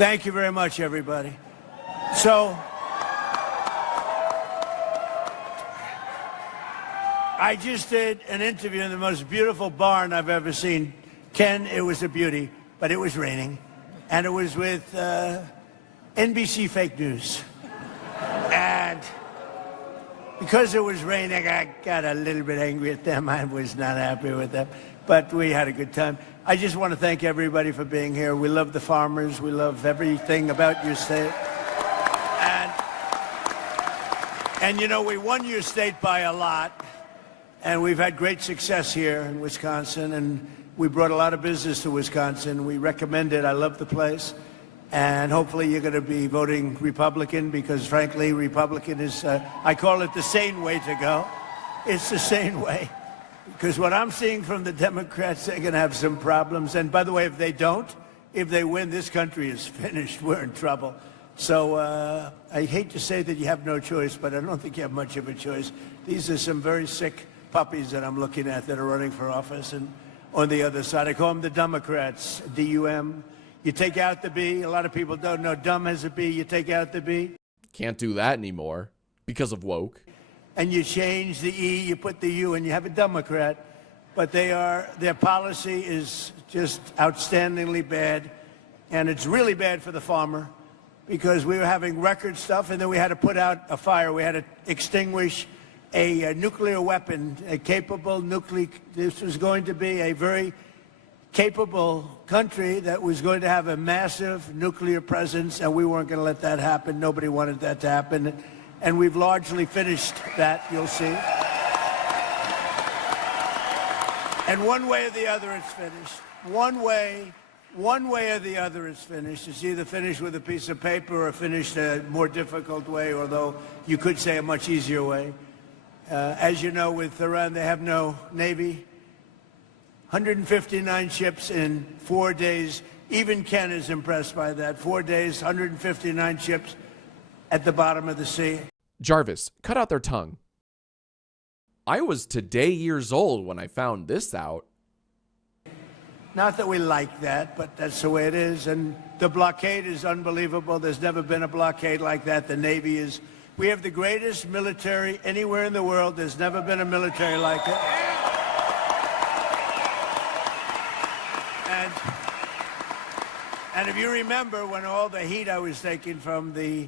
Thank you very much, everybody. So, I just did an interview in the most beautiful barn I've ever seen. Ken, it was a beauty, but it was raining. And it was with NBC Fake News. And because it was raining, I got a little bit angry at them. I was not happy with them. But we had a good time. I just want to thank everybody for being here. We love the farmers. We love everything about your state. And you know, we won your state by a lot. And we've had great success here in Wisconsin. And we brought a lot of business to Wisconsin. We recommend it. I love the place. And hopefully you're going to be voting Republican because, frankly, Republican is, I call it the sane way to go. It's the sane way. Because what I'm seeing from the Democrats, they're going to have some problems. And by the way, if they don't, if they win, this country is finished. We're in trouble. So I hate to say that you have no choice, but I don't think you have much of a choice. These are some very sick puppies that I'm looking at that are running for office. And on the other side, I call them the Democrats, D-U-M. You take out the B. A lot of people don't know dumb has a B. You take out the B. Can't do that anymore because of woke. And you change the E, you put the U, and you have a Democrat. But their policy is just outstandingly bad. And it's really bad for the farmer because we were having record stuff, and then we had to put out a fire. We had to extinguish a nuclear weapon, a capable nuclear. This was going to be a very capable country that was going to have a massive nuclear presence, and we weren't going to let that happen. Nobody wanted that to happen. And we've largely finished that, you'll see. And one way or the other, it's finished. One way or the other, it's finished. It's either finished with a piece of paper or finished a more difficult way, although you could say a much easier way. As you know, with Iran, they have no Navy. 159 ships in 4 days. Even Ken is impressed by that. 4 days, 159 ships at the bottom of the sea. Jarvis, cut out their tongue. I was today years old when I found this out. Not that we like that, but that's the way it is. And the blockade is unbelievable. There's never been a blockade like that. The Navy is. We have the greatest military anywhere in the world. There's never been a military like it. And if you remember when all the heat I was taking from the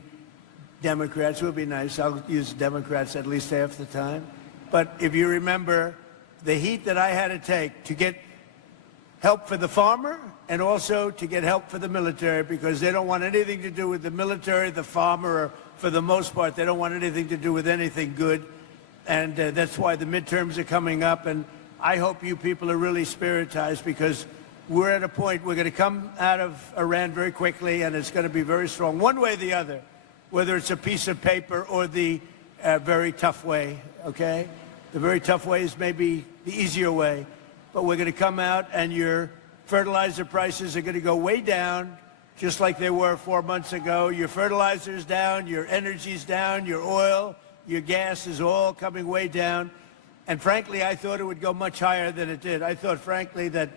Democrats, it would be nice. I'll use Democrats at least half the time. But if you remember the heat that I had to take to get help for the farmer and also to get help for the military, because they don't want anything to do with the military, the farmer, or for the most part, they don't want anything to do with anything good. And that's why the midterms are coming up. And I hope you people are really spiritized, because we're at a point, we're going to come out of Iran very quickly, and it's going to be very strong, one way or the other, whether it's a piece of paper or the very tough way, okay? The very tough way is maybe the easier way, but we're going to come out, and your fertilizer prices are going to go way down, just like they were 4 months ago. Your fertilizer's down, your energy's down, your oil, your gas is all coming way down. And frankly, I thought it would go much higher than it did. I thought, frankly, that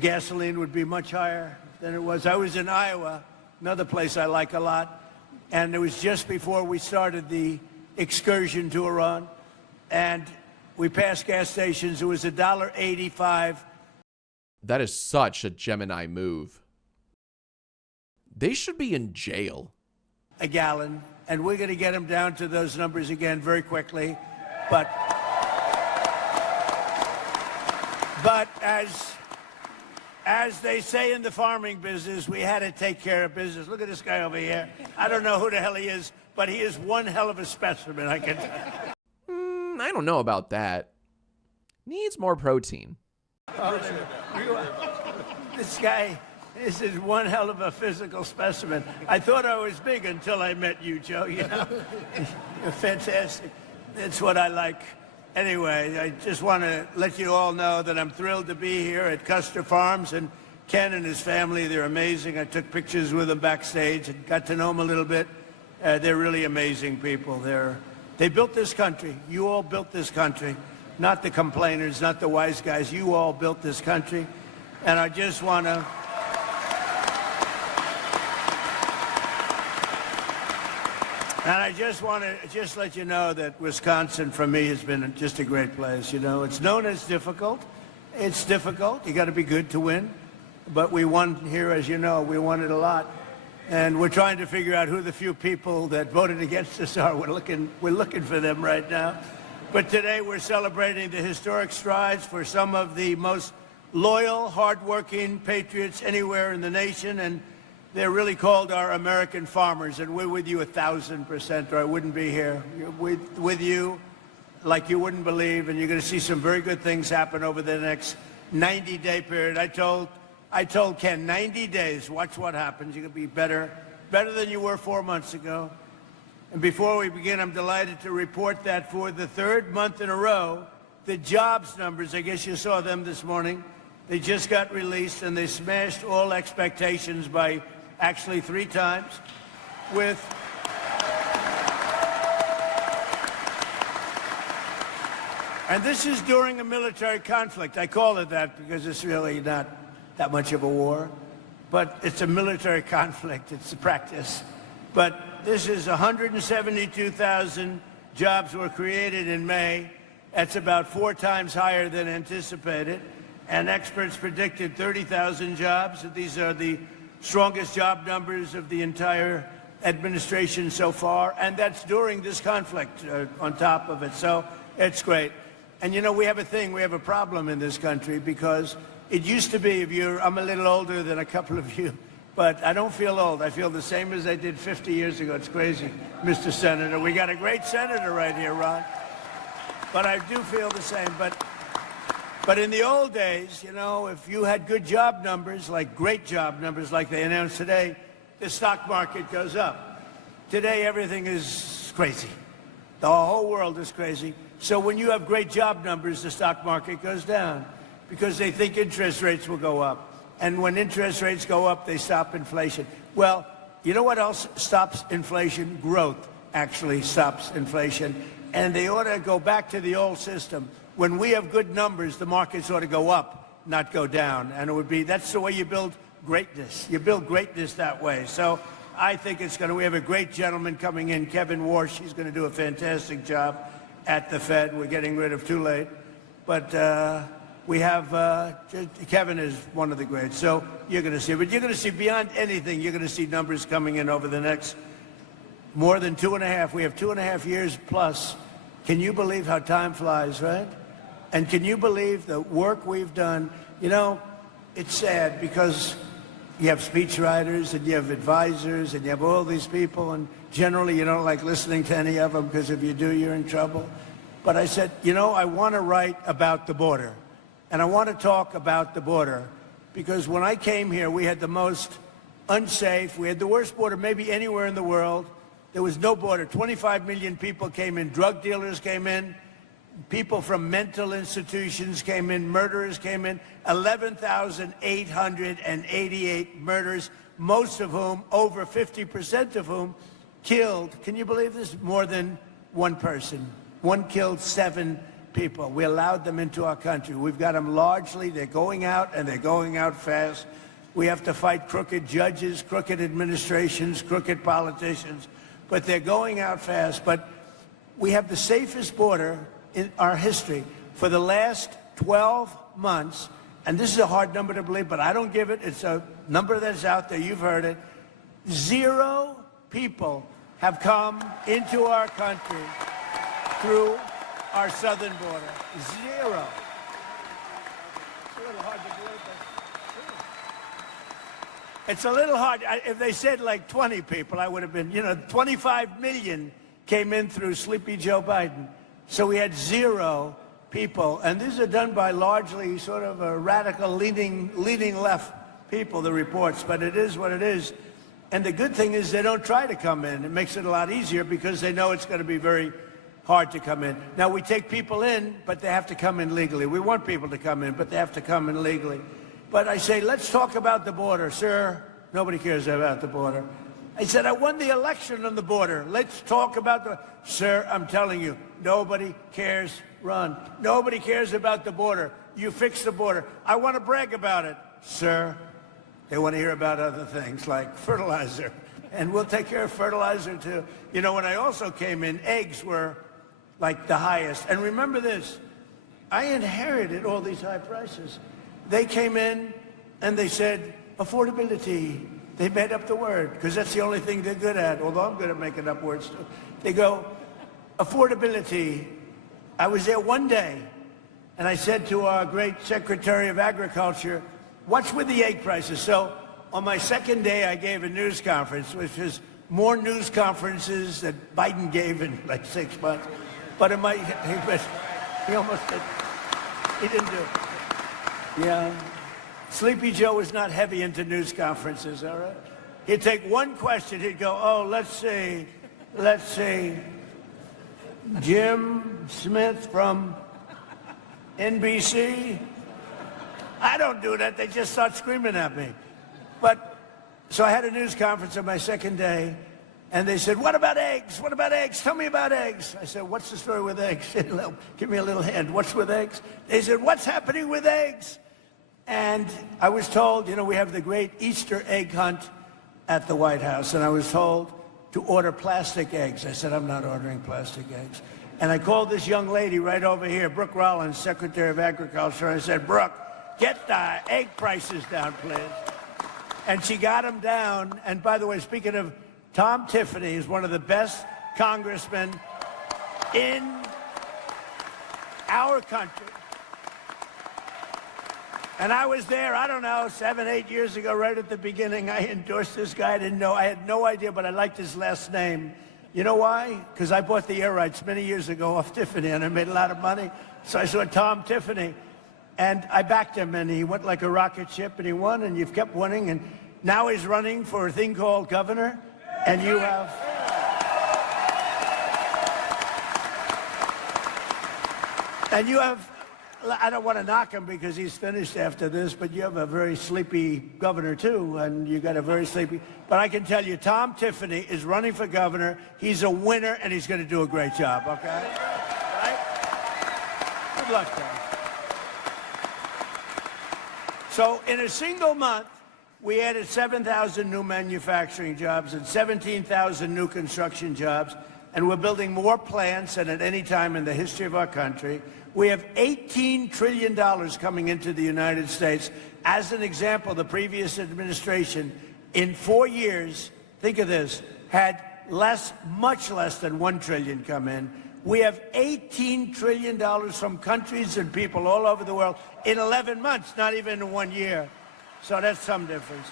gasoline would be much higher than it was. I was in Iowa, another place I like a lot, and it was just before we started the excursion to Iran, and we passed gas stations. It was $1.85. That is such a Gemini move. They should be in jail. A gallon, and we're going to get them down to those numbers again very quickly. But as they say in the farming business, we had to take care of business. Look at this guy over here. I don't know who the hell he is, but he is one hell of a specimen, I can tell you. I don't know about that. Needs more protein. This guy is one hell of a physical specimen. I thought I was big until I met you, Joe. You know, you're fantastic. That's what I like. Anyway, I just want to let you all know that I'm thrilled to be here at Custer Farms, and Ken and his family, they're amazing. I took pictures with them backstage and got to know them a little bit. They're really amazing people. They built this country. You all built this country. Not the complainers, not the wise guys. You all built this country. And I just want to... And I just want to let you know that Wisconsin, for me, has been just a great place. You know, it's known as difficult. It's difficult. You got to be good to win. But we won here, as you know. We won it a lot. And we're trying to figure out who the few people that voted against us are. We're looking for them right now. But today we're celebrating the historic strides for some of the most loyal, hardworking patriots anywhere in the nation. And they're really called our American farmers, and we're with you 1,000%, or I wouldn't be here. With you like you wouldn't believe, and you're going to see some very good things happen over the next 90-day period. I told Ken, 90 days, watch what happens. You're going to be better than you were 4 months ago. And before we begin, I'm delighted to report that for the third month in a row, the jobs numbers, I guess you saw them this morning, they just got released, and they smashed all expectations by actually 3 times with and this is during a military conflict. I call it that because it's really not that much of a war, but it's a military conflict. It's a practice. But this is 172,000 jobs were created in May. That's about 4 times higher than anticipated. And experts predicted 30,000 jobs. These are the strongest job numbers of the entire administration so far, and that's during this conflict on top of it. So it's great. And you know, we have a problem in this country, because it used to be, I'm a little older than a couple of you, but I don't feel old. I feel the same as I did 50 years ago. It's crazy, Mr. Senator. We got a great senator right here, Ron. But I do feel the same. But in the old days, you know, if you had good job numbers, like great job numbers like they announced today, the stock market goes up. Today, everything is crazy. The whole world is crazy. So when you have great job numbers, the stock market goes down because they think interest rates will go up. And when interest rates go up, they stop inflation. Well, you know what else stops inflation? Growth actually stops inflation. And they ought to go back to the old system. When we have good numbers, the markets ought to go up, not go down. And that's the way you build greatness. You build greatness that way. So I think we have a great gentleman coming in, Kevin Warsh. He's going to do a fantastic job at the Fed. We're getting rid of too late. But we have, Kevin is one of the greats. So you're going to see. But you're going to see beyond anything, you're going to see numbers coming in over the next more than 2.5. We have 2.5 years plus. Can you believe how time flies, right? And can you believe the work we've done? You know, it's sad because you have speechwriters and you have advisors and you have all these people, and generally you don't like listening to any of them because if you do, you're in trouble. But I said, you know, I want to write about the border, and I want to talk about the border because when I came here, we had the most unsafe, we had the worst border maybe anywhere in the world. There was no border. 25 million people came in. Drug dealers came in. People from mental institutions came in. Murderers came in. 11,888 murders, most of whom, over 50% of whom, killed, can you believe this, more than one person. One killed 7 people. We allowed them into our country. We've got them largely. They're going out, and they're going out fast. We have to fight crooked judges, crooked administrations, crooked politicians. But they're going out fast. But we have the safest border in our history for the last 12 months. And this is a hard number to believe, but I don't give it. It's a number that's out there. You've heard it. 0 people have come into our country through our southern border. 0. It's a little hard to believe, but it's a little hard. If they said like 20 people, I would have been, 25 million came in through Sleepy Joe Biden. So we had 0 people. And these are done by largely sort of a radical leaning left people, the reports. But it is what it is. And the good thing is they don't try to come in. It makes it a lot easier because they know it's going to be very hard to come in. Now, we take people in, but they have to come in legally. We want people to come in, but they have to come in legally. But I say, let's talk about the border. Sir, nobody cares about the border. I said, I won the election on the border. Let's talk about the... Sir, I'm telling you, nobody cares, Ron. Nobody cares about the border. You fix the border. I want to brag about it. Sir, they want to hear about other things like fertilizer And we'll take care of fertilizer too. You know, when I also came in, eggs were like the highest. And remember this, I inherited all these high prices. They came in and they said, affordability. They made up the word, because that's the only thing they're good at, although I'm good at making up words too. They go, affordability. I was there one day, and I said to our great Secretary of Agriculture, what's with the egg prices? So on my second day, I gave a news conference, which is more news conferences that Biden gave in like 6 months. But in my, he almost did. He didn't do it. Yeah. Sleepy Joe was not heavy into news conferences, all right? He'd take one question, he'd go, oh, let's see, Jim Smith from NBC? I don't do that, they just start screaming at me. But, so I had a news conference on my second day, and they said, what about eggs? What about eggs? Tell me about eggs. I said, what's the story with eggs? Give me a little hand. What's with eggs? They said, what's happening with eggs? And I was told, you know, we have the great Easter egg hunt at the White House, and I was told to order plastic eggs. I said, I'm not ordering plastic eggs. And I called this young lady right over here, Brooke Rollins, Secretary of Agriculture. I said, Brooke, get the egg prices down, please. And she got them down. And by the way, speaking of, Tom Tiffany is one of the best congressmen in our country. And I was there, I don't know, 7, 8 years ago, right at the beginning. I endorsed this guy. I didn't know. I had no idea, but I liked his last name. You know why? Because I bought the air rights many years ago off Tiffany, and I made a lot of money. So I saw Tom Tiffany, and I backed him, and he went like a rocket ship, and he won, and you've kept winning. And now he's running for a thing called governor, and you have... And you have... I don't want to knock him because he's finished after this, but you have a very sleepy governor, too, and you got a very sleepy... But I can tell you, Tom Tiffany is running for governor. He's a winner, and he's going to do a great job, okay? Right? Good luck, Tom. So in a single month, we added 7,000 new manufacturing jobs and 17,000 new construction jobs, and we're building more plants than at any time in the history of our country. We have $18 trillion coming into the United States. As an example, the previous administration, in 4 years, think of this, had much less than $1 trillion come in. We have $18 trillion from countries and people all over the world in 11 months, not even in 1 year. So that's some difference.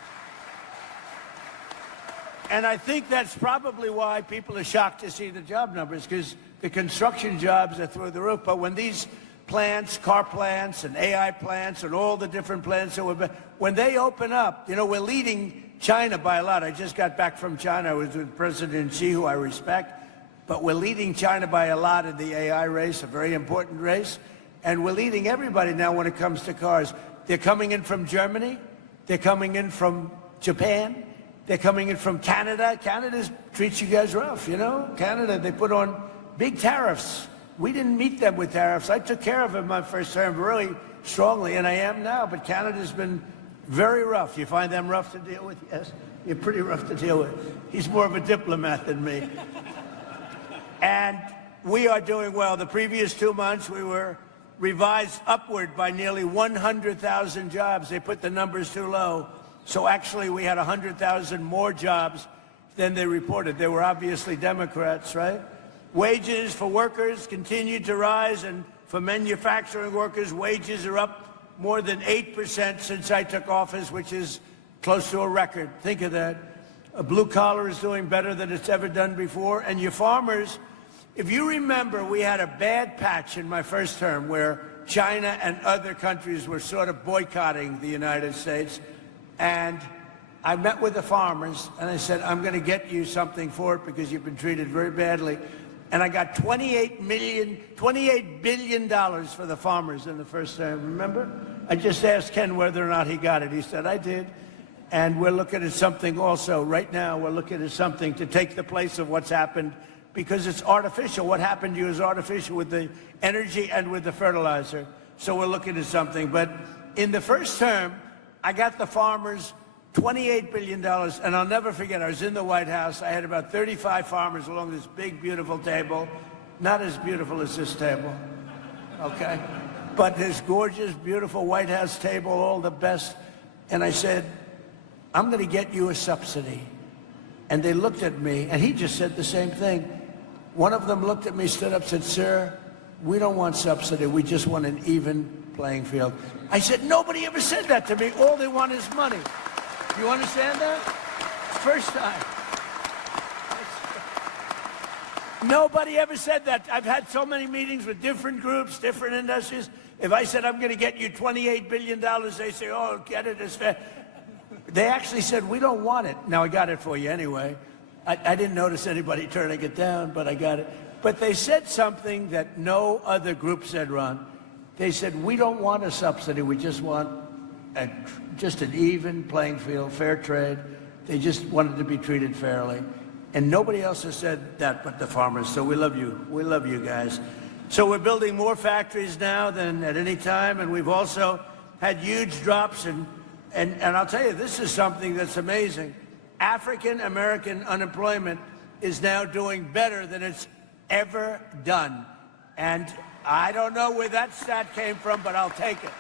And I think that's probably why people are shocked to see the job numbers, because the construction jobs are through the roof. But when these plants, car plants and AI plants and all the different plants that when they open up, you know, we're leading China by a lot. I just got back from China. I was with President Xi, who I respect. But we're leading China by a lot in the AI race, a very important race. And we're leading everybody now when it comes to cars. They're coming in from Germany. They're coming in from Japan. They're coming in from Canada. Canada treats you guys rough, you know? Canada, they put on big tariffs. We didn't meet them with tariffs. I took care of them my first term really strongly, and I am now. But Canada's been very rough. You find them rough to deal with? Yes, you're pretty rough to deal with. He's more of a diplomat than me. And we are doing well. The previous 2 months, we were revised upward by nearly 100,000 jobs. They put the numbers too low. So actually, we had 100,000 more jobs than they reported. They were obviously Democrats, right? Wages for workers continued to rise, and for manufacturing workers, wages are up more than 8% since I took office, which is close to a record. Think of that. A blue collar is doing better than it's ever done before. And your farmers, if you remember, we had a bad patch in my first term where China and other countries were sort of boycotting the United States. And I met with the farmers, and I said, I'm going to get you something for it because you've been treated very badly. And I got $28 billion for the farmers in the first term, remember? I just asked Ken whether or not he got it. He said, I did. And we're looking at something also. Right now, we're looking at something to take the place of what's happened, because it's artificial. What happened to you is artificial with the energy and with the fertilizer. So we're looking at something. But in the first term, I got the farmers $28 billion, and I'll never forget, I was in the White House. I had about 35 farmers along this big, beautiful table. Not as beautiful as this table, okay? But this gorgeous, beautiful White House table, all the best. And I said, I'm going to get you a subsidy. And they looked at me, and he just said the same thing. One of them looked at me, stood up, said, sir, we don't want subsidy. We just want an even playing field. I said, nobody ever said that to me. All they want is money. You understand that? First time. Nobody ever said that. I've had so many meetings with different groups, different industries. If I said, I'm going to get you $28 billion, they say, oh, get it as fast. They actually said, we don't want it. Now, I got it for you anyway. I didn't notice anybody turning it down, but I got it. But they said something that no other group said, Ron. They said, we don't want a subsidy. We just want just an even playing field, fair trade. They just wanted to be treated fairly. And nobody else has said that but the farmers. So we love you. We love you guys. So we're building more factories now than at any time. And we've also had huge drops. And I'll tell you, this is something that's amazing. African-American unemployment is now doing better than it's ever done. And I don't know where that stat came from, but I'll take it.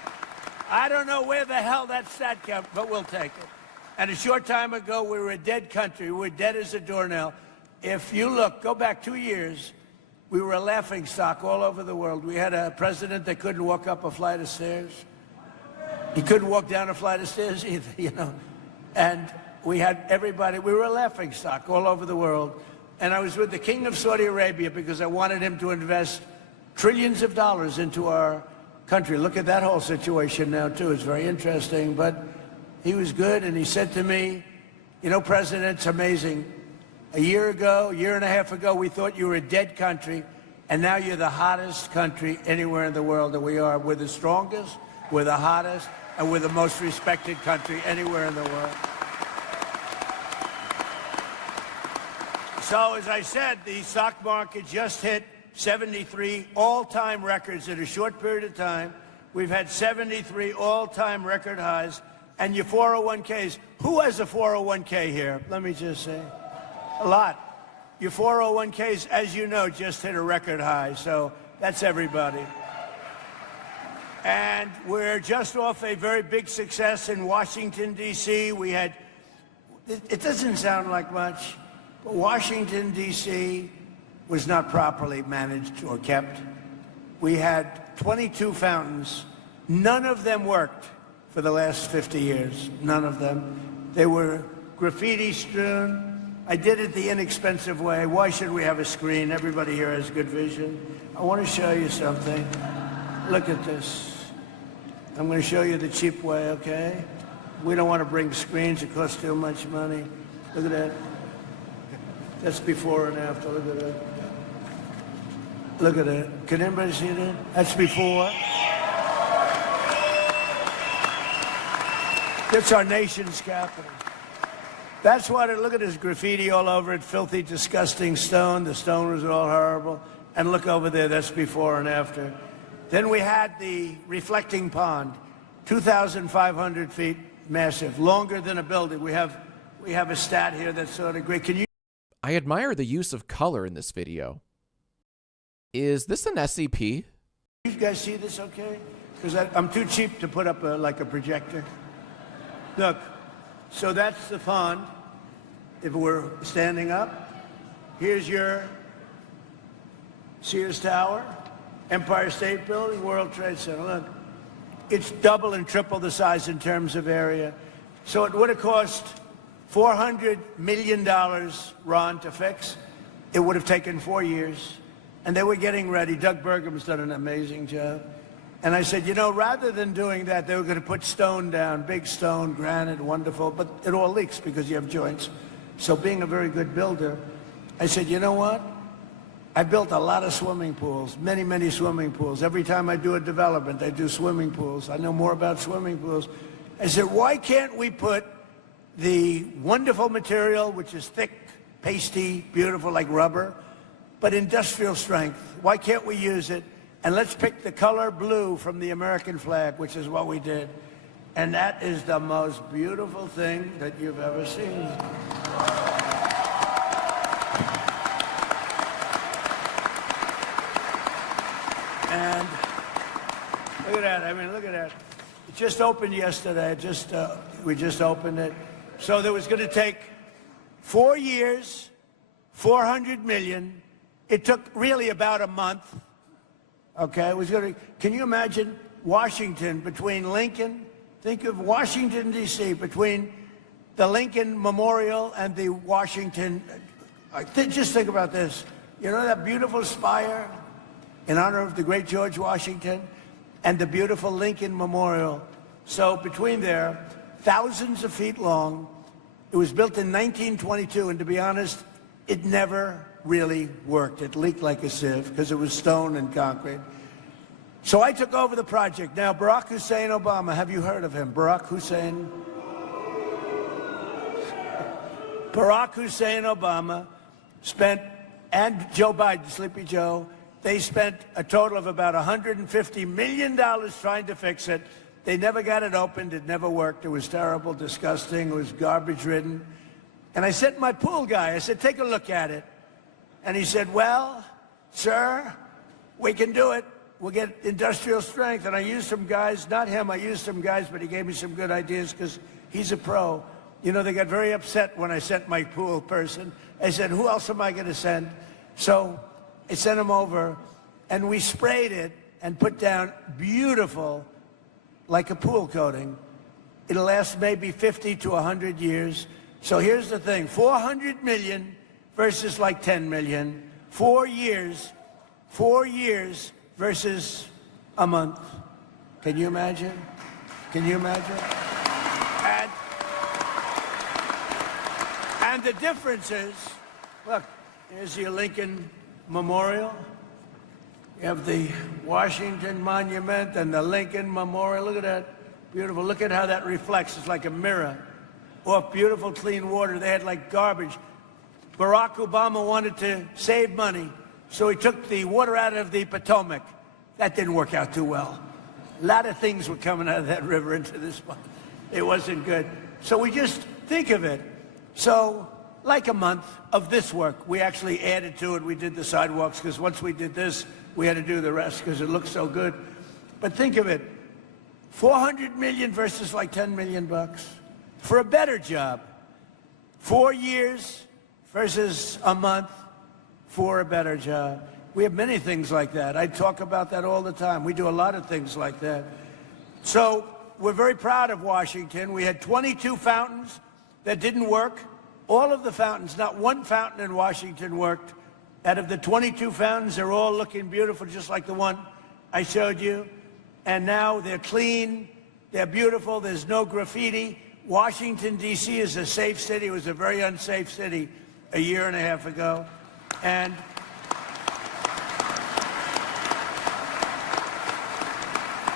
I don't know where the hell that stat came from, but we'll take it. And a short time ago, we were a dead country. We were dead as a doornail. If you look, go back 2 years, we were a laughing stock all over the world. We had a president that couldn't walk up a flight of stairs. He couldn't walk down a flight of stairs either, you know. And we had everybody, we were a laughing stock all over the world. And I was with the King of Saudi Arabia because I wanted him to invest trillions of dollars into our country. Look at that whole situation now, too. It's very interesting. But he was good, and he said to me, you know, President, it's amazing. A year and a half ago, we thought you were a dead country, and now you're the hottest country anywhere in the world that we are. We're the strongest, we're the hottest, and we're the most respected country anywhere in the world. So, as I said, the stock market just hit 73 all-time records in a short period of time. We've had 73 all-time record highs. And your 401ks, who has a 401k here? Let me just say, a lot. Your 401ks, as you know, just hit a record high, so that's everybody. And we're just off a very big success in Washington, D.C. We had, it doesn't sound like much, but Washington, D.C. was not properly managed or kept. We had 22 fountains. None of them worked for the last 50 years. None of them. They were graffiti strewn. I did it the inexpensive way. Why should we have a screen? Everybody here has good vision. I want to show you something. Look at this. I'm going to show you the cheap way, okay? We don't want to bring screens. It costs too much money. Look at that. That's before and after. Look at that. Look at that. Can anybody see that? That's before. That's our nation's capital. That's what it, look at this graffiti all over it, filthy, disgusting stone. The stone was all horrible. And look over there, that's before and after. Then we had the reflecting pond, 2,500 feet, massive, longer than a building. We have a stat here that's sort of great. Can you? I admire the use of color in this video. Is this an SCP? You guys see this okay? Because I'm too cheap to put up like a projector. Look, so that's the pond. If we're standing up, here's your Sears Tower, Empire State Building, World Trade Center. Look, it's double and triple the size in terms of area. So it would have cost $400 million, Ron, to fix. It would have taken 4 years. And they were getting ready. Doug Burgum's done an amazing job. And I said, you know, rather than doing that, they were going to put stone down, big stone, granite, wonderful, but it all leaks because you have joints. So being a very good builder, I said, you know what? I built a lot of swimming pools, many, many swimming pools. Every time I do a development, I do swimming pools. I know more about swimming pools. I said, why can't we put the wonderful material, which is thick, pasty, beautiful, like rubber, but industrial strength? Why can't we use it? And let's pick the color blue from the American flag, which is what we did. And that is the most beautiful thing that you've ever seen. And look at that. I mean, look at that. It just opened yesterday. We just opened it. So there was going to take 4 years, 400 million. It took really about a month. Okay, it was going to. Can you imagine Washington between Lincoln? Think of Washington D.C. between the Lincoln Memorial and the Washington. Just think about this. You know that beautiful spire in honor of the great George Washington, and the beautiful Lincoln Memorial. So between there, thousands of feet long. It was built in 1922, and to be honest, it never really worked. It leaked like a sieve because it was stone and concrete. So I took over the project. Now, Barack Hussein Obama, have you heard of him? Barack Hussein Obama spent, and Joe Biden, Sleepy Joe, they spent a total of about $150 million trying to fix it. They never got it opened. It never worked. It was terrible, disgusting. It was garbage-ridden. And I said to my pool guy, I said, take a look at it. And he said, well, sir, we can do it. We'll get industrial strength. And I used some guys, not him, I used some guys, but he gave me some good ideas because he's a pro. You know, they got very upset when I sent my pool person. I said, who else am I going to send? So I sent him over, and we sprayed it and put down beautiful, like a pool coating. It'll last maybe 50 to 100 years. So here's the thing, 400 million versus like 10 million. 4 years versus a month. Can you imagine? Can you imagine? And the difference is, look, here's your Lincoln Memorial. You have the Washington Monument and the Lincoln Memorial. Look at that. Beautiful. Look at how that reflects. It's like a mirror. Off beautiful, clean water. They had like garbage. Barack Obama wanted to save money, so he took the water out of the Potomac. That didn't work out too well. A lot of things were coming out of that river into this one. It wasn't good. So we just think of it. So like a month of this work, we actually added to it. We did the sidewalks, because once we did this, we had to do the rest because it looked so good. But think of it, 400 million versus like 10 million bucks for a better job. 4 years versus a month for a better job. We have many things like that. I talk about that all the time. We do a lot of things like that. So we're very proud of Washington. We had 22 fountains that didn't work. All of the fountains, not one fountain in Washington worked. Out of the 22 fountains, they're all looking beautiful, just like the one I showed you. And now they're clean, they're beautiful, there's no graffiti. Washington, D.C. is a safe city. It was a very unsafe city a year and a half ago. And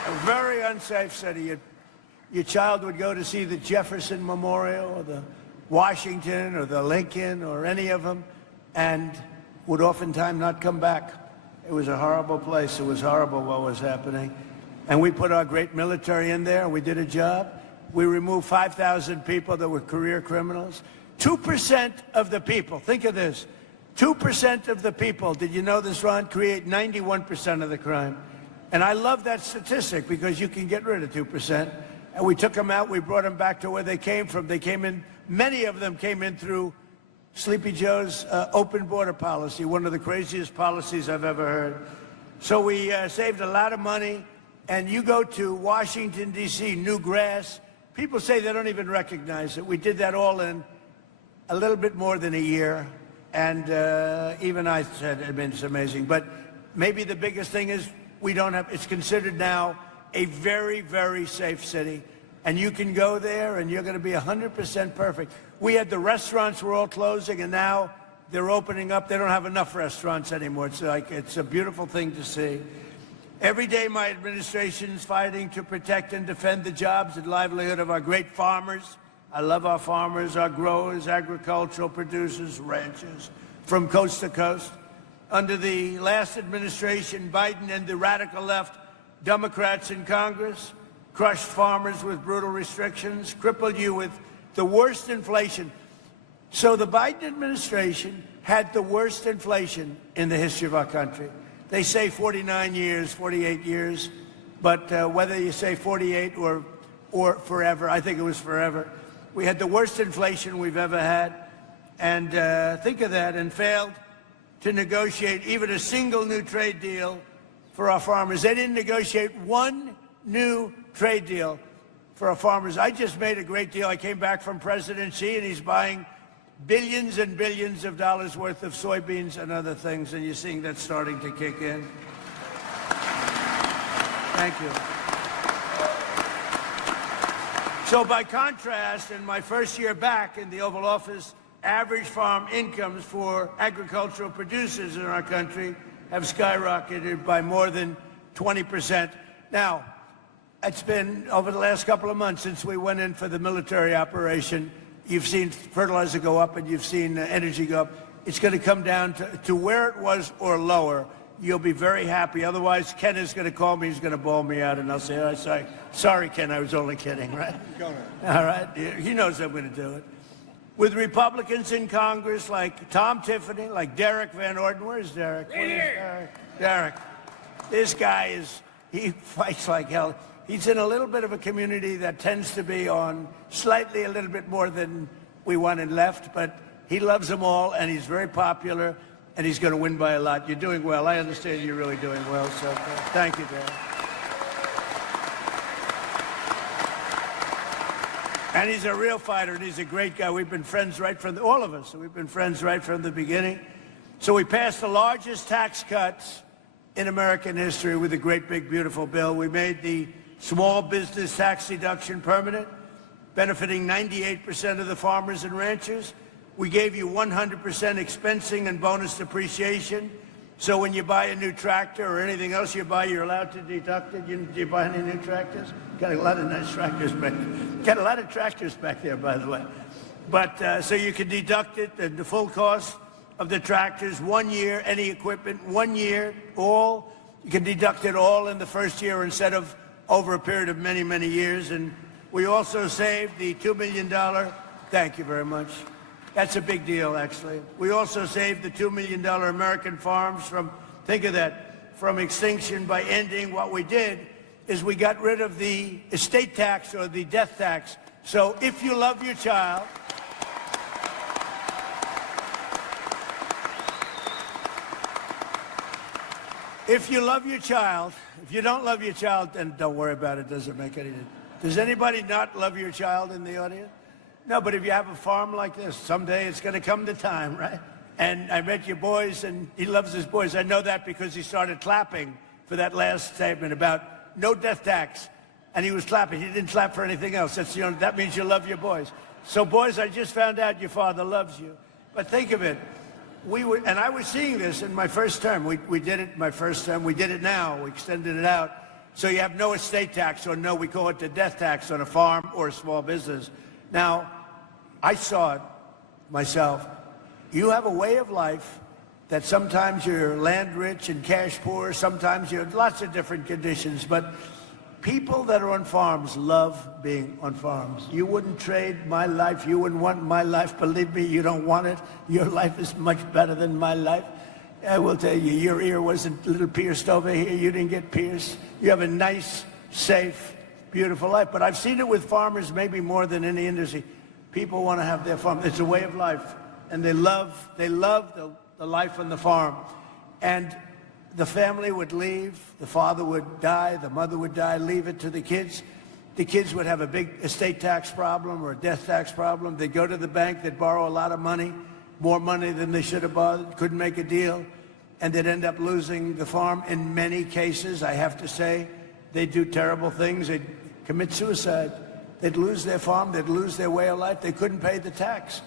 a very unsafe city. Your child would go to see the Jefferson Memorial or the Washington or the Lincoln or any of them, and would oftentimes not come back. It was a horrible place. It was horrible what was happening. And we put our great military in there, and we did a job. We removed 5,000 people that were career criminals. 2% of the people, think of this, 2% of the people, did you know this, Ron, create 91% of the crime. And I love that statistic because you can get rid of 2%. And we took them out, we brought them back to where they came from. They came in, many of them came in through Sleepy Joe's open border policy, one of the craziest policies I've ever heard. So we saved a lot of money. And you go to Washington, D.C., new grass. People say they don't even recognize it. We did that all in a little bit more than a year. And even I said, I mean, it's amazing. But maybe the biggest thing is we don't have, it's considered now a very, very safe city. And you can go there and you're going to be 100% perfect. We had the restaurants were all closing, and now they're opening up. They don't have enough restaurants anymore. It's like, it's a beautiful thing to see. Every day my administration is fighting to protect and defend the jobs and livelihood of our great farmers. I love our farmers, our growers, agricultural producers, ranchers from coast to coast. Under the last administration, Biden and the radical left Democrats in Congress, crushed farmers with brutal restrictions, crippled you with the worst inflation. So the Biden administration had the worst inflation in the history of our country. They say 49 years, 48 years, but whether you say 48 or forever, I think it was forever. We had the worst inflation we've ever had, and think of that, and failed to negotiate even a single new trade deal for our farmers. They didn't negotiate one new trade deal for our farmers. I just made a great deal. I came back from President Xi, and he's buying billions and billions of dollars worth of soybeans and other things, and you're seeing that starting to kick in. Thank you. So by contrast, in my first year back in the Oval Office, average farm incomes for agricultural producers in our country have skyrocketed by more than 20%. Now, it's been over the last couple of months since we went in for the military operation. You've seen fertilizer go up and you've seen energy go up. It's going to come down to where it was or lower. You'll be very happy. Otherwise, Ken is going to call me. He's going to bawl me out, and I'll say, oh, sorry, Ken, I was only kidding, right? All right? He knows I'm going to do it. With Republicans in Congress like Tom Tiffany, like Derek Van Orden. Where's Derek? Derek. This guy he fights like hell. He's in a little bit of a community that tends to be on slightly a little bit more than we want and left, but he loves them all, and he's very popular, and he's going to win by a lot. You're doing well. I understand you're really doing well, so thank you, Derek. And he's a real fighter, and he's a great guy. We've been friends right from all of us. We've been friends right from the beginning. So we passed the largest tax cuts in American history with a great, big, beautiful bill. We made the small business tax deduction permanent, benefiting 98% of the farmers and ranchers. We gave you 100% expensing and bonus depreciation. So when you buy a new tractor or anything else you buy, you're allowed to deduct it. Do you buy any new tractors? Got a lot of nice tractors back there. Got a lot of tractors back there, by the way. But so you can deduct it, the full cost of the tractors, 1 year, any equipment, 1 year, all. You can deduct it all in the first year instead of over a period of many, many years. And we also saved the $2 million, thank you very much. That's a big deal, actually. We also saved the $2 million American farms from, think of that, from extinction by ending. What we did is we got rid of the estate tax or the death tax. So if you love your child, if you love your child, if you don't love your child, then don't worry about it. It doesn't make any difference. Does anybody not love your child in the audience? No, but if you have a farm like this, someday it's going to come to time, right? And I met your boys, and he loves his boys. I know that because he started clapping for that last statement about no death tax. And he was clapping. He didn't clap for anything else. That means you love your boys. So, boys, I just found out your father loves you. But think of it. And I was seeing this in my first term. We did it in my first term. We did it now. We extended it out. So you have no estate tax, or no, we call it the death tax on a farm or a small business. Now, I saw it myself. You have a way of life that sometimes you're land rich and cash poor, sometimes you're lots of different conditions, but people that are on farms love being on farms. You wouldn't trade my life. You wouldn't want my life. Believe me, you don't want it. Your life is much better than my life. I will tell you, your ear wasn't a little pierced over here. You didn't get pierced. You have a nice, safe, beautiful life. But I've seen it with farmers maybe more than any industry. People want to have their farm. It's a way of life. And they love the life on the farm. And the family would leave, the father would die, the mother would die, leave it to the kids. The kids would have a big estate tax problem or a death tax problem. They'd go to the bank, they'd borrow a lot of money, more money than they should have borrowed, couldn't make a deal, and they'd end up losing the farm. In many cases, I have to say, they'd do terrible things. They'd commit suicide. They'd lose their farm, they'd lose their way of life. They couldn't pay the tax.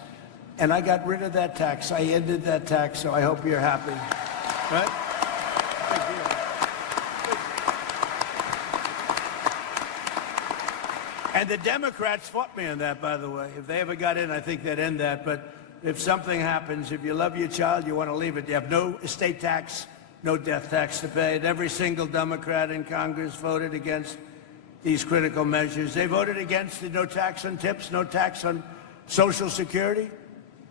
And I got rid of that tax. I ended that tax, so I hope you're happy. Right? And the Democrats fought me on that, by the way. If they ever got in, I think they'd end that. But if something happens, if you love your child, you want to leave it. You have no estate tax, no death tax to pay. And every single Democrat in Congress voted against these critical measures. They voted against the no tax on tips, no tax on Social Security,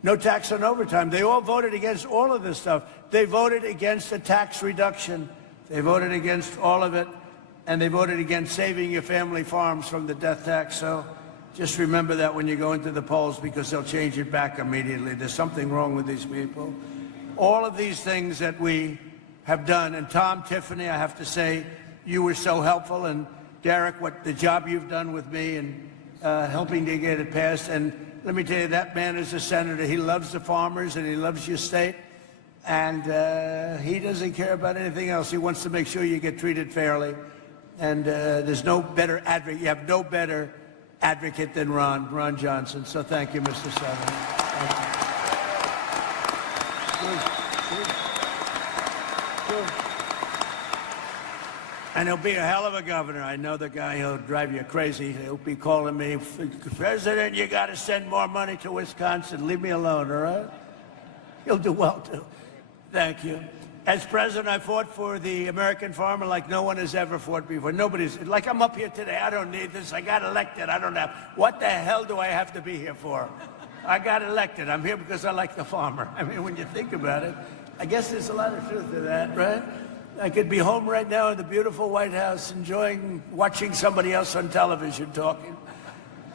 no tax on overtime. They all voted against all of this stuff. They voted against a tax reduction. They voted against all of it, and they voted against saving your family farms from the death tax. So just remember that when you go into the polls, because they'll change it back immediately. There's something wrong with these people. All of these things that we have done, and Tom, Tiffany, I have to say, you were so helpful, and Derek, what the job you've done with me and helping to get it passed. And let me tell you, that man is a senator. He loves the farmers and he loves your state, and he doesn't care about anything else. He wants to make sure you get treated fairly. And there's no better advocate. You have no better advocate than Ron Johnson. So thank you, Mr. Senator. Thank you. Good. And he'll be a hell of a governor. I know the guy, he'll drive you crazy. He'll be calling me, President, you got to send more money to Wisconsin. Leave me alone, all right? He'll do well, too. Thank you. As president, I fought for the American farmer like no one has ever fought before. Nobody's, like I'm up here today, I don't need this. I got elected, I don't have. What the hell do I have to be here for? I got elected. I'm here because I like the farmer. I mean, when you think about it, I guess there's a lot of truth to that, right? I could be home right now in the beautiful White House watching somebody else on television talking.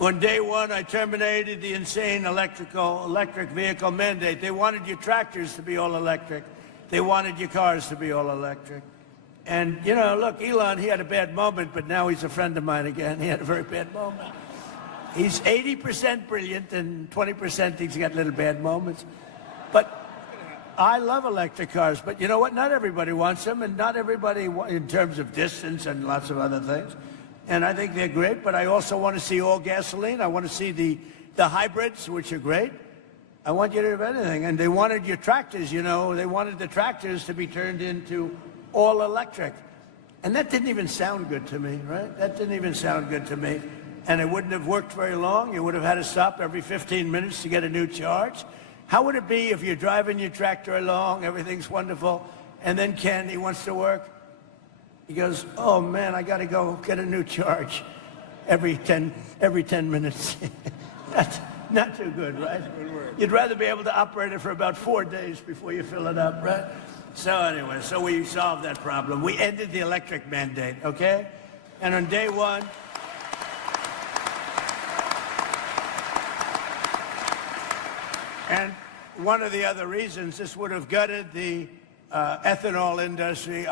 On day one, I terminated the insane electric vehicle mandate. They wanted your tractors to be all electric. They wanted your cars to be all electric. And, you know, look, Elon, he had a bad moment, but now he's a friend of mine again. He had a very bad moment. He's 80% brilliant and 20% he's got little bad moments. But I love electric cars, but you know what? Not everybody wants them, and not everybody, in terms of distance and lots of other things. And I think they're great, but I also want to see all gasoline. I want to see the hybrids, which are great. I want you to have anything. And they wanted your tractors, you know. They wanted the tractors to be turned into all electric. And that didn't even sound good to me, right? That didn't even sound good to me. And it wouldn't have worked very long. You would have had to stop every 15 minutes to get a new charge. How would it be if you're driving your tractor along, everything's wonderful, and then Ken, he wants to work? He goes, oh man, I gotta go get a new charge every 10 minutes. That's not too good, right? You'd rather be able to operate it for about 4 days before you fill it up, right? So anyway, so we solved that problem. We ended the electric mandate, okay? And on day one, and one of the other reasons this would have gutted the ethanol industry.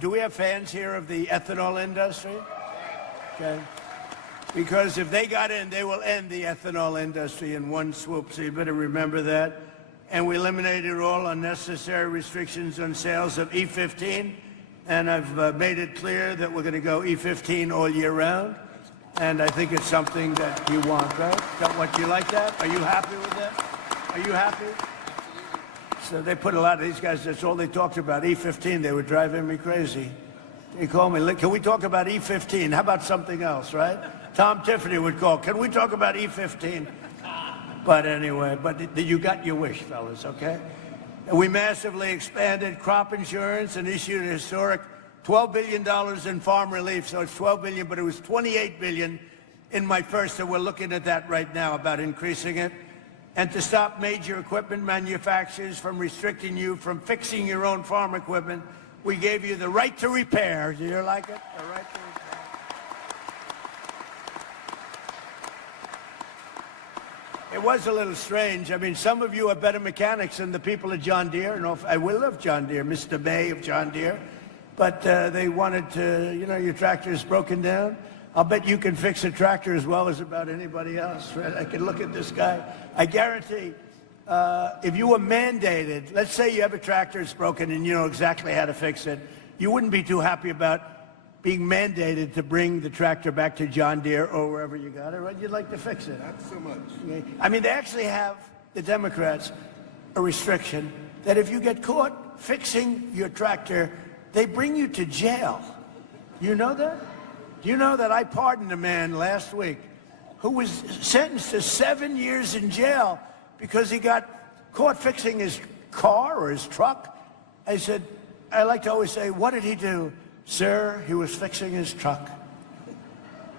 Do we have fans here of the ethanol industry? Okay. Because if they got in, they will end the ethanol industry in one swoop. So you better remember that. And we eliminated all unnecessary restrictions on sales of E15. And I've made it clear that we're going to go E15 all year round. And I think it's something that you want, right? What, you like that? Are you happy with that? Are you happy? So they put a lot of these guys, that's all they talked about, E15. They were driving me crazy. They called me, can we talk about E15? How about something else, right? Tom Tiffany would call, can we talk about E15? But anyway, you got your wish, fellas, okay? And we massively expanded crop insurance and issued a historic $12 billion in farm relief. So it's $12 billion, but it was $28 billion in my first, and we're looking at that right now about increasing it. And to stop major equipment manufacturers from restricting you from fixing your own farm equipment, we gave you the right to repair. Do you like it? The right to repair. It was a little strange. I mean, some of you are better mechanics than the people at John Deere. And I will love John Deere, Mr. May of John Deere. But they wanted to, you know, your tractor is broken down. I'll bet you can fix a tractor as well as about anybody else, right? I can look at this guy. I guarantee, if you were mandated, let's say you have a tractor that's broken and you know exactly how to fix it, you wouldn't be too happy about being mandated to bring the tractor back to John Deere or wherever you got it, right? You'd like to fix it. Not so much. Okay? I mean, they actually have, the Democrats, a restriction that if you get caught fixing your tractor, they bring you to jail. You know that? Do you know that I pardoned a man last week who was sentenced to 7 years in jail because he got caught fixing his car or his truck? I said, I like to always say, what did he do? Sir, he was fixing his truck.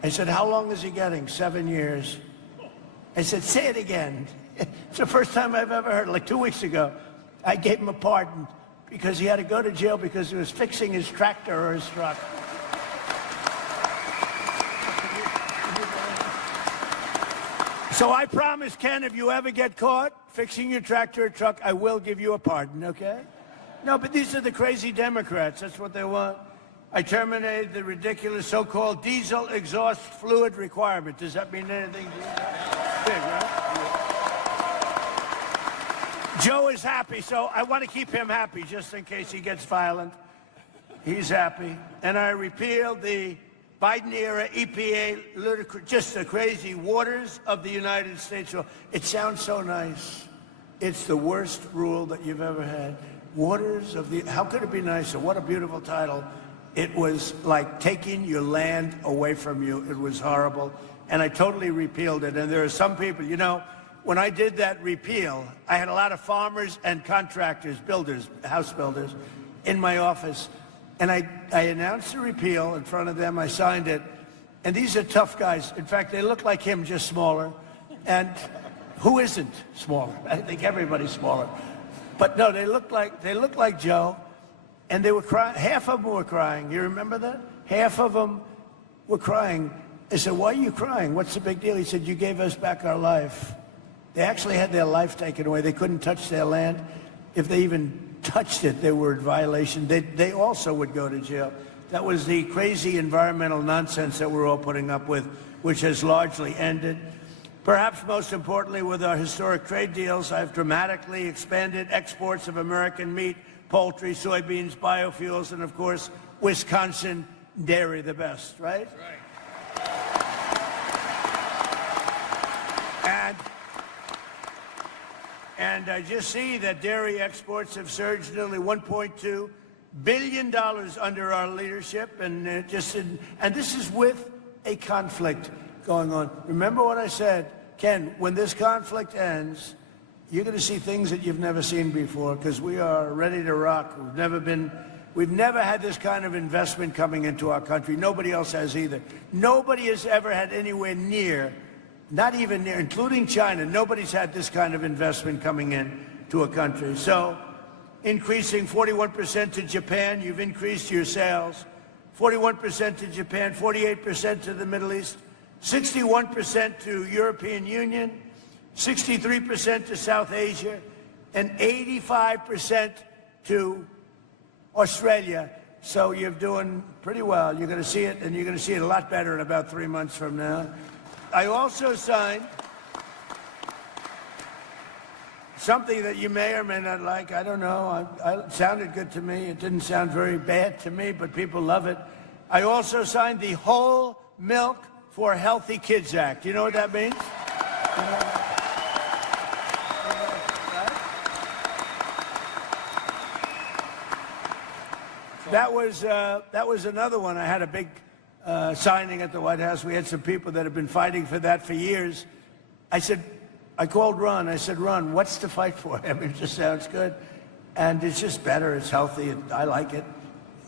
I said, how long is he getting? 7 years. I said, say it again. It's the first time I've ever heard it. Like 2 weeks ago, I gave him a pardon because he had to go to jail because he was fixing his tractor or his truck. So I promise, Ken, if you ever get caught fixing your tractor or truck, I will give you a pardon, okay? No, but these are the crazy Democrats. That's what they want. I terminated the ridiculous so-called diesel exhaust fluid requirement. Does that mean anything to you? Big, right? Joe is happy, so I want to keep him happy just in case he gets violent. He's happy. And I repealed the Biden-era EPA, just the crazy waters of the United States. It sounds so nice. It's the worst rule that you've ever had. Waters of the... How could it be nicer? What a beautiful title. It was like taking your land away from you. It was horrible. And I totally repealed it. And there are some people, you know, when I did that repeal, I had a lot of farmers and contractors, builders, house builders, in my office. And I announced the repeal in front of them. I signed it. And these are tough guys. In fact, they look like him, just smaller. And who isn't smaller? I think everybody's smaller. But no, they look like Joe. And they were crying. Half of them were crying. You remember that? Half of them were crying. I said, why are you crying? What's the big deal? He said, you gave us back our life. They actually had their life taken away. They couldn't touch their land. If they even touched it, they were in violation. They also would go to jail. That was the crazy environmental nonsense that we're all putting up with, which has largely ended. Perhaps most importantly, with our historic trade deals, I've dramatically expanded exports of American meat, poultry, soybeans, biofuels, and of course, Wisconsin dairy, the best, right? That's right. And I just see that dairy exports have surged nearly $1.2 billion under our leadership, and this is with a conflict going on. Remember what I said, Ken, when this conflict ends, you're going to see things that you've never seen before, because we are ready to rock. We've never had this kind of investment coming into our country. Nobody else has either. Nobody has ever had anywhere near, not even near, including China, nobody's had this kind of investment coming in to a country. So, increasing 41% to Japan, you've increased your sales. 41% to Japan, 48% to the Middle East, 61% to European Union, 63% to South Asia, and 85% to Australia. So you're doing pretty well. You're going to see it, and you're going to see it a lot better in about 3 months from now. I also signed something that you may or may not like. I don't know. It sounded good to me. It didn't sound very bad to me, but people love it. I also signed the Whole Milk for Healthy Kids Act. You know what that means? That was another one. I had a big signing at the White House. We had some people that have been fighting for that for years. I called Ron. I said, Ron, what's to fight for? I mean, it just sounds good. And it's just better. It's healthy. I like it.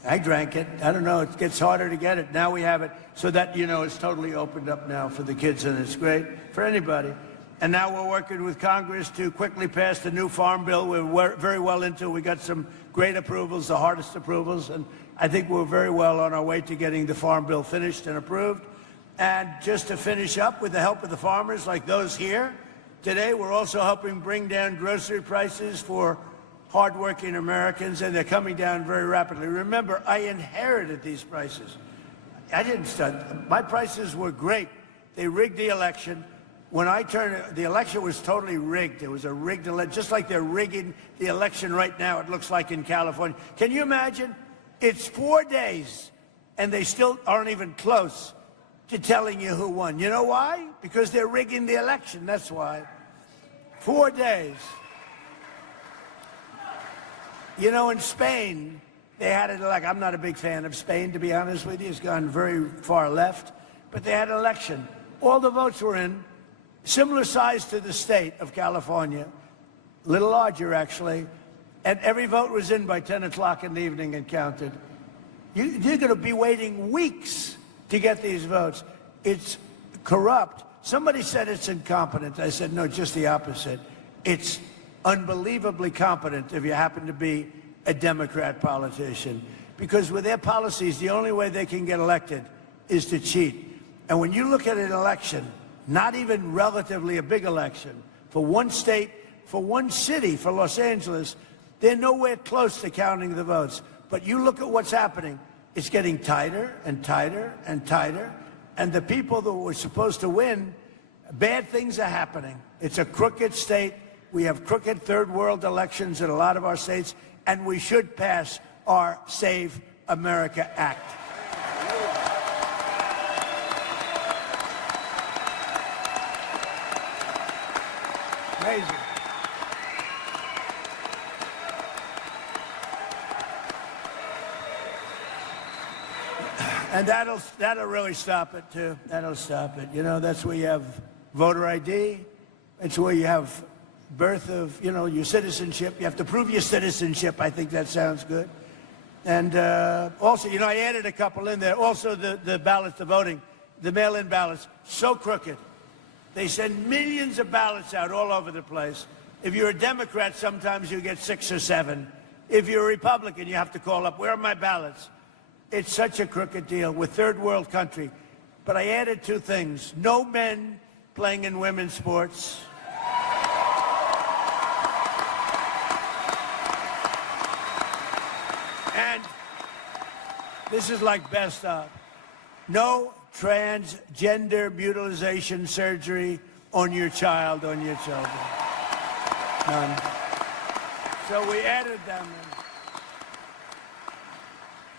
I drank it. I don't know. It gets harder to get it. Now we have it. So that, you know, it's totally opened up now for the kids, and it's great for anybody. And now we're working with Congress to quickly pass the new Farm Bill. We're very well into it. We got some great approvals, the hardest approvals, and I think we're very well on our way to getting the Farm Bill finished and approved. And just to finish up, with the help of the farmers like those here, today we're also helping bring down grocery prices for hardworking Americans, and they're coming down very rapidly. Remember, I inherited these prices. I didn't start. My prices were great. They rigged the election. When I turned, the election was totally rigged. It was a rigged election, just like they're rigging the election right now, it looks like in California. Can you imagine? It's 4 days, and they still aren't even close to telling you who won. You know why? Because they're rigging the election, that's why. 4 days. You know, in Spain, they had it like, I'm not a big fan of Spain, to be honest with you. It's gone very far left. But they had an election. All the votes were in, similar size to the state of California, a little larger, actually. And every vote was in by 10 o'clock in the evening and counted. You're going to be waiting weeks to get these votes. It's corrupt. Somebody said it's incompetent. I said, no, just the opposite. It's unbelievably competent if you happen to be a Democrat politician. Because with their policies, the only way they can get elected is to cheat. And when you look at an election, not even relatively a big election, for one state, for one city, for Los Angeles, they're nowhere close to counting the votes. But you look at what's happening, it's getting tighter and tighter and tighter. And the people that were supposed to win, bad things are happening. It's a crooked state. We have crooked third world elections in a lot of our states, and we should pass our Save America Act. Amazing. And that'll really stop it, too. That'll stop it. You know, that's where you have voter ID. It's where you have birth of, you know, your citizenship. You have to prove your citizenship. I think that sounds good. And also, you know, I added a couple in there. Also, the ballots, the voting, the mail-in ballots, so crooked. They send millions of ballots out all over the place. If you're a Democrat, sometimes you get 6 or 7. If you're a Republican, you have to call up, where are my ballots? It's such a crooked deal with third world country. But I added 2 things. No men playing in women's sports. And this is like best of. No transgender mutilization surgery on your child, on your children. None. So we added them in.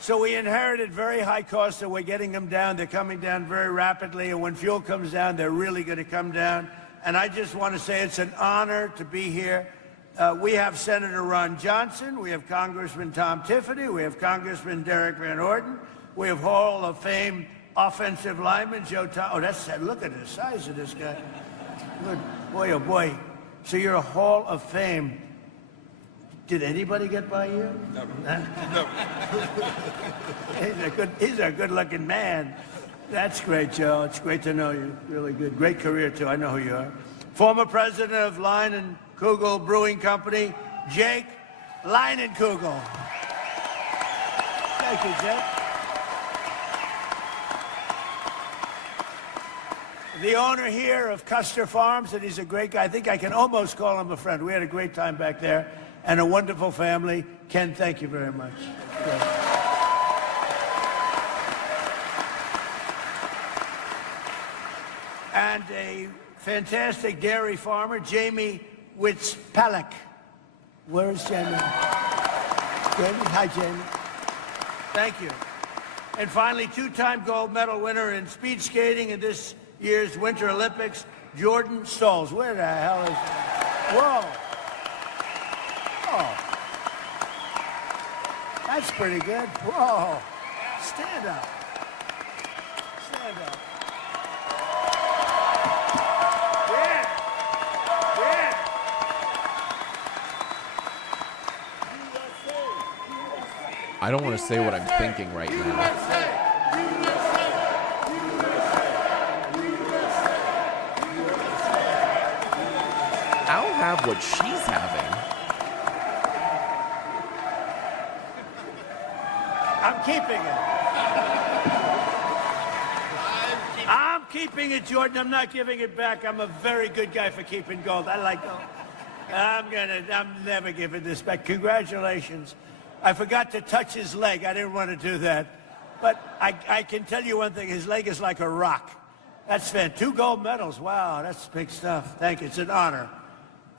So we inherited very high costs, and we're getting them down. They're coming down very rapidly, and when fuel comes down, they're really going to come down. And I just want to say it's an honor to be here. We have Senator Ron Johnson, we have Congressman Tom Tiffany, we have Congressman Derek Van Orden, we have Hall of Fame offensive lineman Joe Tom. Oh, that's look at the size of this guy. Good boy, oh boy. So you're a Hall of Fame. Did anybody get by you? No. No. He's a good-looking man. That's great, Joe. It's great to know you. Really good. Great career, too. I know who you are. Former president of Line and Kugel Brewing Company, Jake Leinenkugel. Thank you, Jake. The owner here of Custer Farms, and he's a great guy. I think I can almost call him a friend. We had a great time back there. And a wonderful family. Ken, thank you very much. And a fantastic dairy farmer, Jamie Witzpalek. Where is Jamie? Jamie? Hi, Jamie. Thank you. And finally, 2-time gold medal winner in speed skating in this year's Winter Olympics, Jordan Stolz. Where the hell is that? Whoa. Oh, that's pretty good. Whoa. Stand up. Stand up. Yeah. Yeah. I don't want to say what I'm thinking right now. I'll have what she's having. I'm keeping it. I'm keeping it, Jordan. I'm not giving it back. I'm a very good guy for keeping gold. I like gold. I'm never giving this back. Congratulations. I forgot to touch his leg. I didn't want to do that. But I can tell you one thing. His leg is like a rock. That's fantastic. 2 gold medals. Wow, that's big stuff. Thank you. It's an honor.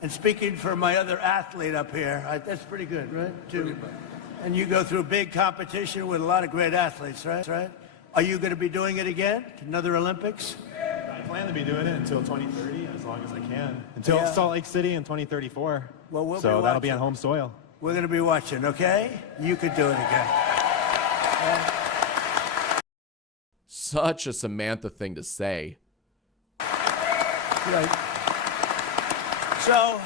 And speaking for my other athlete up here, that's pretty good, right? And you go through big competition with a lot of great athletes, right? Are you going to be doing it again? Another Olympics? I plan to be doing it until 2030, as long as I can. Until Salt Lake City in 2034. Well, we'll so be that'll be on home soil. We're going to be watching, okay? You could do it again. Such a Samantha thing to say. Right. So,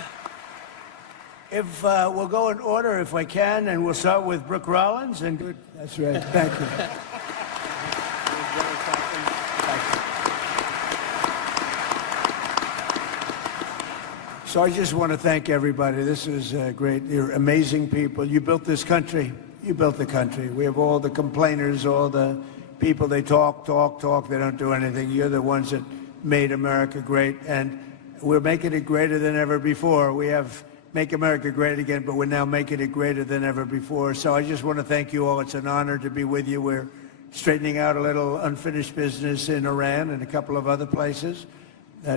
if we'll go in order if I can, and we'll start with Brooke Rollins. And good. That's right. Thank you. So I just want to thank everybody. This is great. You're amazing people. You built this country. You built the country. We have all the complainers, all the people, they talk. They don't do anything. You're the ones that made America great, and we're making it greater than ever before. We have Make America Great Again, but we're now making it greater than ever before. So I just want to thank you all. It's an honor to be with you. We're straightening out a little unfinished business in Iran and a couple of other places.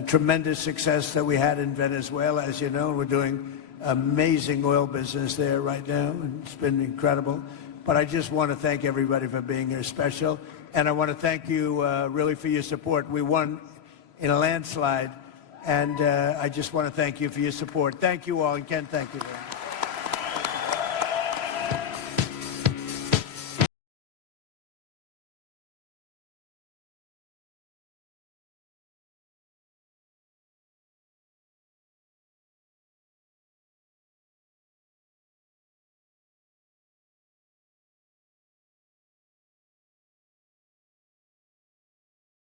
Tremendous success that we had in Venezuela, as you know. We're doing amazing oil business there right now, and it's been incredible. But I just want to thank everybody for being here special, and I want to thank you really for your support. We won in a landslide, and I just want to thank you for your support. Thank you all, and Ken, thank you very much.